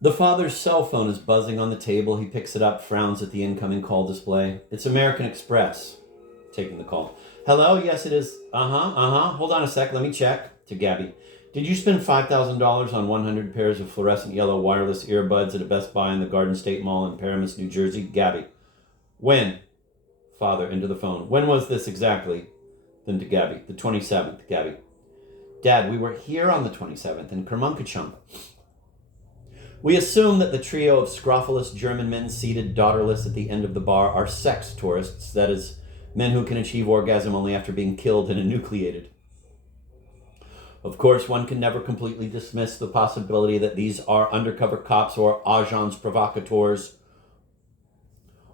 The father's cell phone is buzzing on the table. He picks it up, frowns at the incoming call display. It's American Express. Taking the call. Hello? Yes, it is. Hold on a sec. Let me check. To Gabby. Did you spend $5,000 on 100 pairs of fluorescent yellow wireless earbuds at a Best Buy in the Garden State Mall in Paramus, New Jersey? Gabby. When? Father, into the phone. When was this exactly? Then to Gabby. The 27th. Gabby. Dad, we were here on the 27th in Kermunkachunk. We assume that the trio of scrofulous German men seated daughterless at the end of the bar are sex tourists, that is, men who can achieve orgasm only after being killed and enucleated. Of course, one can never completely dismiss the possibility that these are undercover cops or agents provocateurs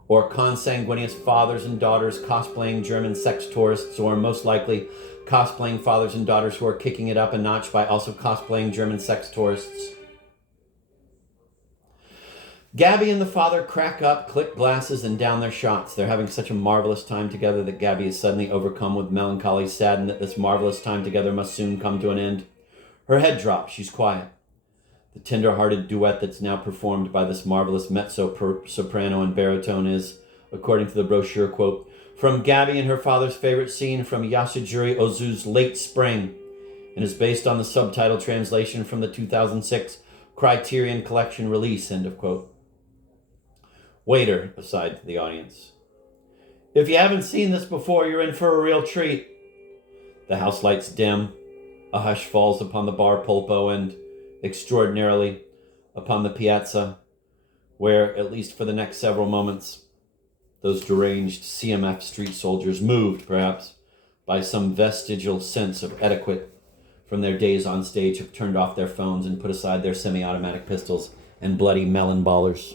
or consanguineous fathers and daughters cosplaying German sex tourists, or most likely cosplaying fathers and daughters who are kicking it up a notch by also cosplaying German sex tourists. Gabby and the father crack up, click glasses, and down their shots. They're having such a marvelous time together that Gabby is suddenly overcome with melancholy, saddened that this marvelous time together must soon come to an end. Her head drops. She's quiet. The tender-hearted duet that's now performed by this marvelous mezzo-soprano and baritone is, according to the brochure, quote, from Gabby and her father's favorite scene from Yasujiri Ozu's Late Spring, and is based on the subtitle translation from the 2006 Criterion Collection release, end of quote. Waiter, aside to the audience. If you haven't seen this before, you're in for a real treat. The house lights dim. A hush falls upon the bar pulpo and, extraordinarily, upon the piazza, where, at least for the next several moments, those deranged CMF street soldiers, moved, perhaps, by some vestigial sense of etiquette from their days on stage, have turned off their phones and put aside their semi-automatic pistols and bloody melon ballers.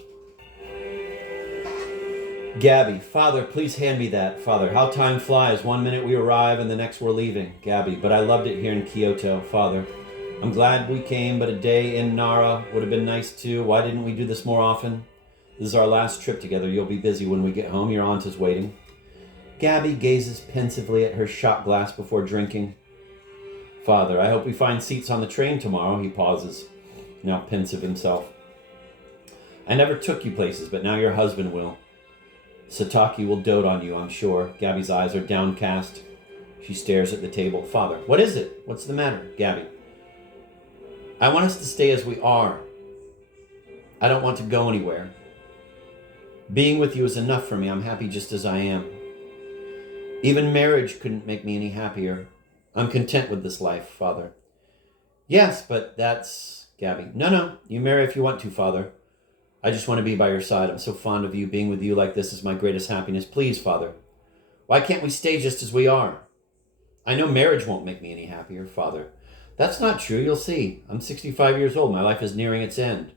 Gabby, Father, please hand me that. Father, how time flies. 1 minute we arrive and the next we're leaving. Gabby, but I loved it here in Kyoto. Father, I'm glad we came, but a day in Nara would have been nice too. Why didn't we do this more often? This is our last trip together. You'll be busy when we get home. Your aunt is waiting. Gabby gazes pensively at her shot glass before drinking. Father, I hope we find seats on the train tomorrow. He pauses, now pensive himself. I never took you places, but now your husband will. Sataki will dote on you, I'm sure. Gabby's eyes are downcast. She stares at the table. Father, what is it? What's the matter? Gabby, I want us to stay as we are. I don't want to go anywhere. Being with you is enough for me. I'm happy just as I am. Even marriage couldn't make me any happier. I'm content with this life, Father. Yes, but that's... Gabby, no, you marry if you want to, Father. I just want to be by your side. I'm so fond of you. Being with you like this is my greatest happiness. Please, Father. Why can't we stay just as we are? I know marriage won't make me any happier, Father. That's not true. You'll see. I'm 65 years old. My life is nearing its end.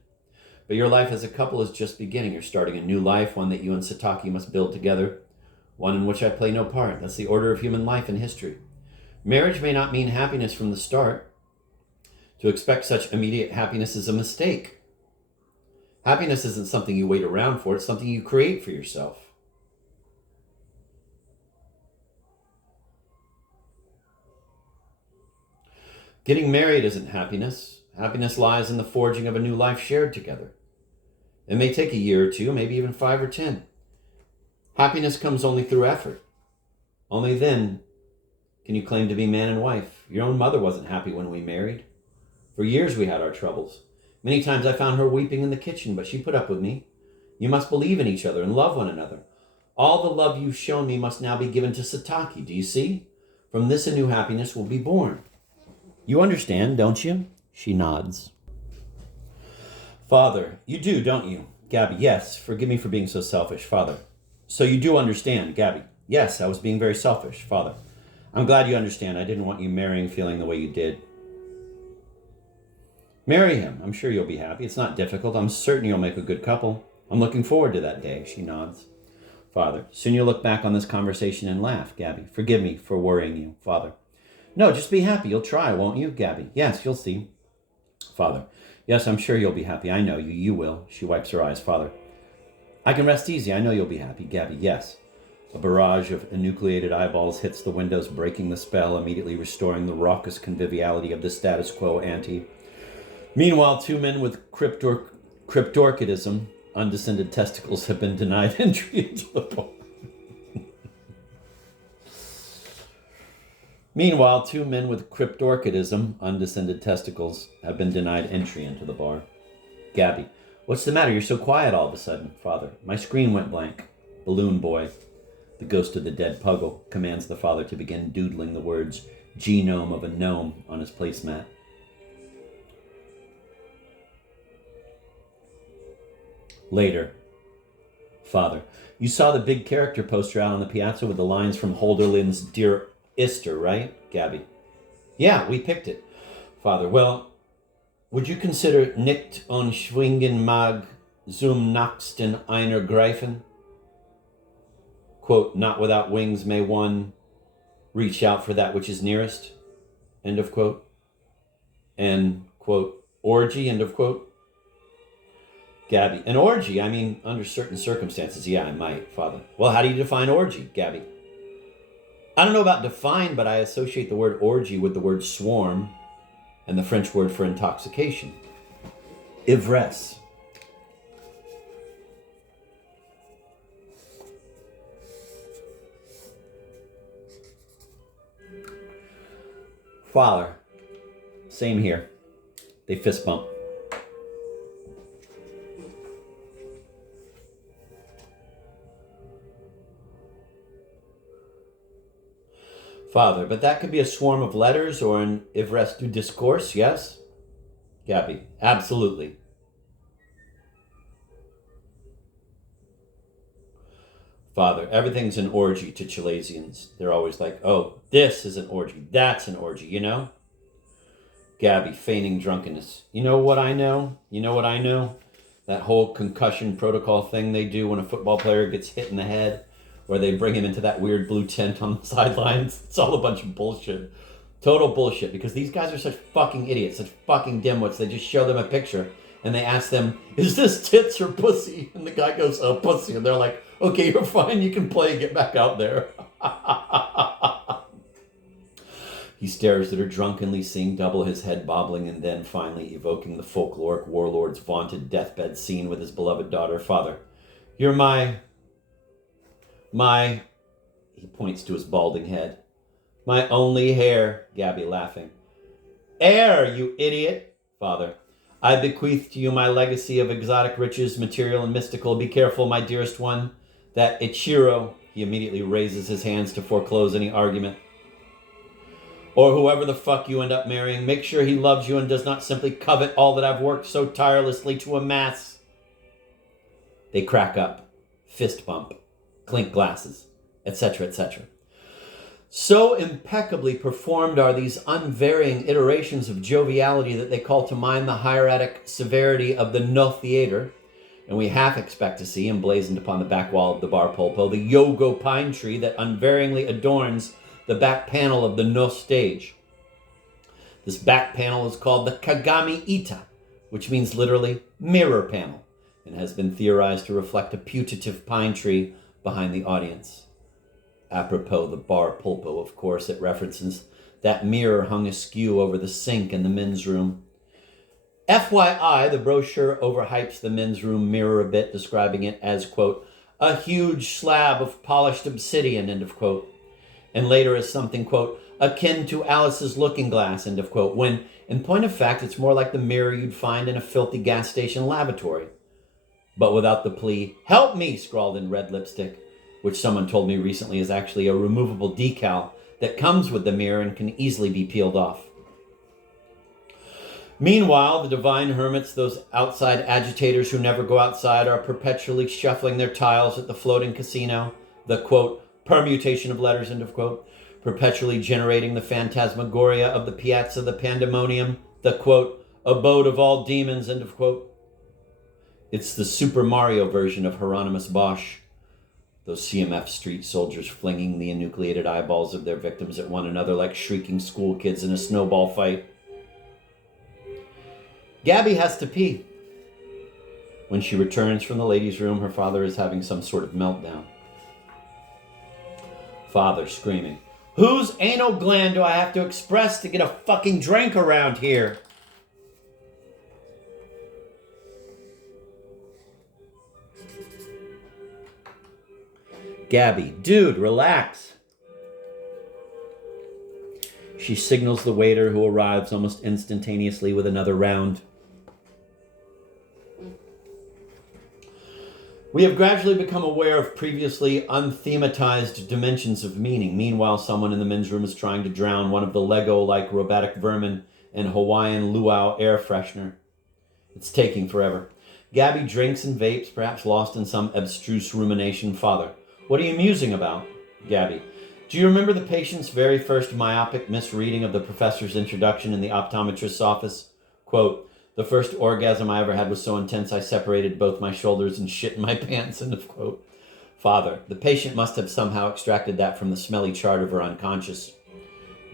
But your life as a couple is just beginning. You're starting a new life, one that you and Sataki must build together, one in which I play no part. That's the order of human life and history. Marriage may not mean happiness from the start. To expect such immediate happiness is a mistake. Happiness isn't something you wait around for, it's something you create for yourself. Getting married isn't happiness. Happiness lies in the forging of a new life shared together. It may take a year or two, maybe even 5 or 10. Happiness comes only through effort. Only then can you claim to be man and wife. Your own mother wasn't happy when we married. For years we had our troubles. Many times I found her weeping in the kitchen, but she put up with me. You must believe in each other and love one another. All the love you've shown me must now be given to Sataki. Do you see? From this a new happiness will be born. You understand, don't you? She nods. Father, you do, don't you? Gabby, yes. Forgive me for being so selfish. Father, so you do understand. Gabby, yes, I was being very selfish. Father, I'm glad you understand. I didn't want you marrying feeling the way you did. Marry him. I'm sure you'll be happy. It's not difficult. I'm certain you'll make a good couple. I'm looking forward to that day. She nods. Father, soon you'll look back on this conversation and laugh. Gabby, forgive me for worrying you. Father, no, just be happy. You'll try, won't you? Gabby, yes, you'll see. Father, yes, I'm sure you'll be happy. I know you. You will. She wipes her eyes. Father, I can rest easy. I know you'll be happy. Gabby, yes. A barrage of enucleated eyeballs hits the windows, breaking the spell, immediately restoring the raucous conviviality of the status quo ante. Meanwhile, two men with cryptorchidism, undescended testicles have been denied entry into the bar. Meanwhile, 2 men with cryptorchidism, undescended testicles, have been denied entry into the bar. Gabby, what's the matter? You're so quiet all of a sudden. Father, my screen went blank. Balloon boy. The ghost of the dead Puggle commands the father to begin doodling the words genome of a gnome on his placemat. Later. Father, you saw the big character poster out on the piazza with the lines from Holderlin's Dear Ister, right? Gabby. Yeah, we picked it. Father, well, would you consider nicht on schwingen mag zum nächsten einer greifen? Quote, not without wings may one reach out for that which is nearest, end of quote. And, quote, orgy, end of quote. Gabby, an orgy? I mean, under certain circumstances, yeah, I might, Father. Well, how do you define orgy, Gabby? I don't know about define, but I associate the word orgy with the word swarm and the French word for intoxication. Ivresse. Father, same here. They fist bump. Father, but that could be a swarm of letters or an ivresse du discourse, yes? Gabby, absolutely. Father, everything's an orgy to Chilesians. They're always like, oh, this is an orgy, that's an orgy, you know? Gabby, feigning drunkenness. You know what I know? You know what I know? That whole concussion protocol thing they do when a football player gets hit in the head, where they bring him into that weird blue tent on the sidelines. It's all a bunch of bullshit. Total bullshit, because these guys are such fucking idiots, such fucking dimwits. They just show them a picture, and they ask them, is this tits or pussy? And the guy goes, oh, pussy. And they're like, okay, you're fine, you can play, get back out there. He stares at her drunkenly, seeing double, his head bobbling, and then finally evoking the folkloric warlord's vaunted deathbed scene with his beloved daughter. Father, you're my, he points to his balding head. My only hair, Gabby laughing. Heir, you idiot. Father, I bequeath to you my legacy of exotic riches, material and mystical. Be careful, my dearest one. That Ichiro, he immediately raises his hands to foreclose any argument. Or whoever the fuck you end up marrying, make sure he loves you and does not simply covet all that I've worked so tirelessly to amass. They crack up, fist bump, clink glasses, etc., etc. So impeccably performed are these unvarying iterations of joviality that they call to mind the hieratic severity of the no theater, and we half expect to see emblazoned upon the back wall of the bar pulpo the yogo pine tree that unvaryingly adorns the back panel of the no stage. This back panel is called the Kagami Ita, which means literally mirror panel, and has been theorized to reflect a putative pine tree behind the audience. Apropos the bar pulpo, of course, it references that mirror hung askew over the sink in the men's room. FYI, the brochure overhypes the men's room mirror a bit, describing it as, quote, a huge slab of polished obsidian, end of quote. And later as something, quote, akin to Alice's looking glass, end of quote, when, in point of fact, it's more like the mirror you'd find in a filthy gas station lavatory. But without the plea, help me, scrawled in red lipstick, which someone told me recently is actually a removable decal that comes with the mirror and can easily be peeled off. Meanwhile, the divine hermits, those outside agitators who never go outside, are perpetually shuffling their tiles at the floating casino, the, quote, permutation of letters, end of quote, perpetually generating the phantasmagoria of the piazza, the pandemonium, the, quote, abode of all demons, end of quote. It's the Super Mario version of Hieronymus Bosch. Those CMF street soldiers flinging the enucleated eyeballs of their victims at one another like shrieking school kids in a snowball fight. Gabby has to pee. When she returns from the ladies' room, her father is having some sort of meltdown. Father screaming, whose anal gland do I have to express to get a fucking drink around here? Gabby, dude, relax. She signals the waiter, who arrives almost instantaneously with another round. We have gradually become aware of previously unthematized dimensions of meaning. Meanwhile, someone in the men's room is trying to drown one of the Lego-like robotic vermin in Hawaiian luau air freshener. It's taking forever. Gabby drinks and vapes, perhaps lost in some abstruse rumination. Father, what are you musing about? Gabby, do you remember the patient's very first myopic misreading of the professor's introduction in the optometrist's office? Quote, the first orgasm I ever had was so intense I separated both my shoulders and shit in my pants, end of quote. Father, the patient must have somehow extracted that from the smelly chart of her unconscious.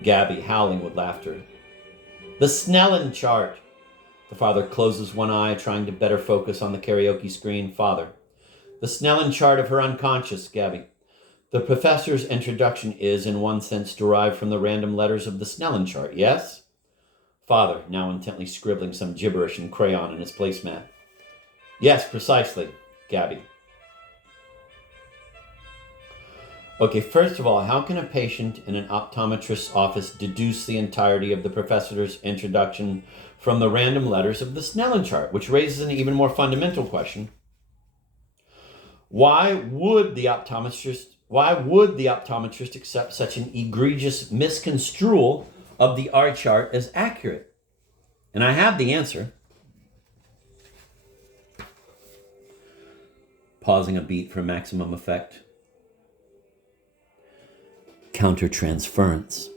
Gabby, howling with laughter. The Snellen chart. The father closes one eye, trying to better focus on the karaoke screen. Father, the Snellen chart of her unconscious. Gabby, the professor's introduction is, in one sense, derived from the random letters of the Snellen chart, yes? Father, now intently scribbling some gibberish in crayon in his placemat. Yes, precisely. Gabby. Okay, first of all, how can a patient in an optometrist's office deduce the entirety of the professor's introduction from the random letters of the Snellen chart, which raises an even more fundamental question? Why would the optometrist accept such an egregious misconstrual of the R chart as accurate? And I have the answer. Pausing a beat for maximum effect. Countertransference.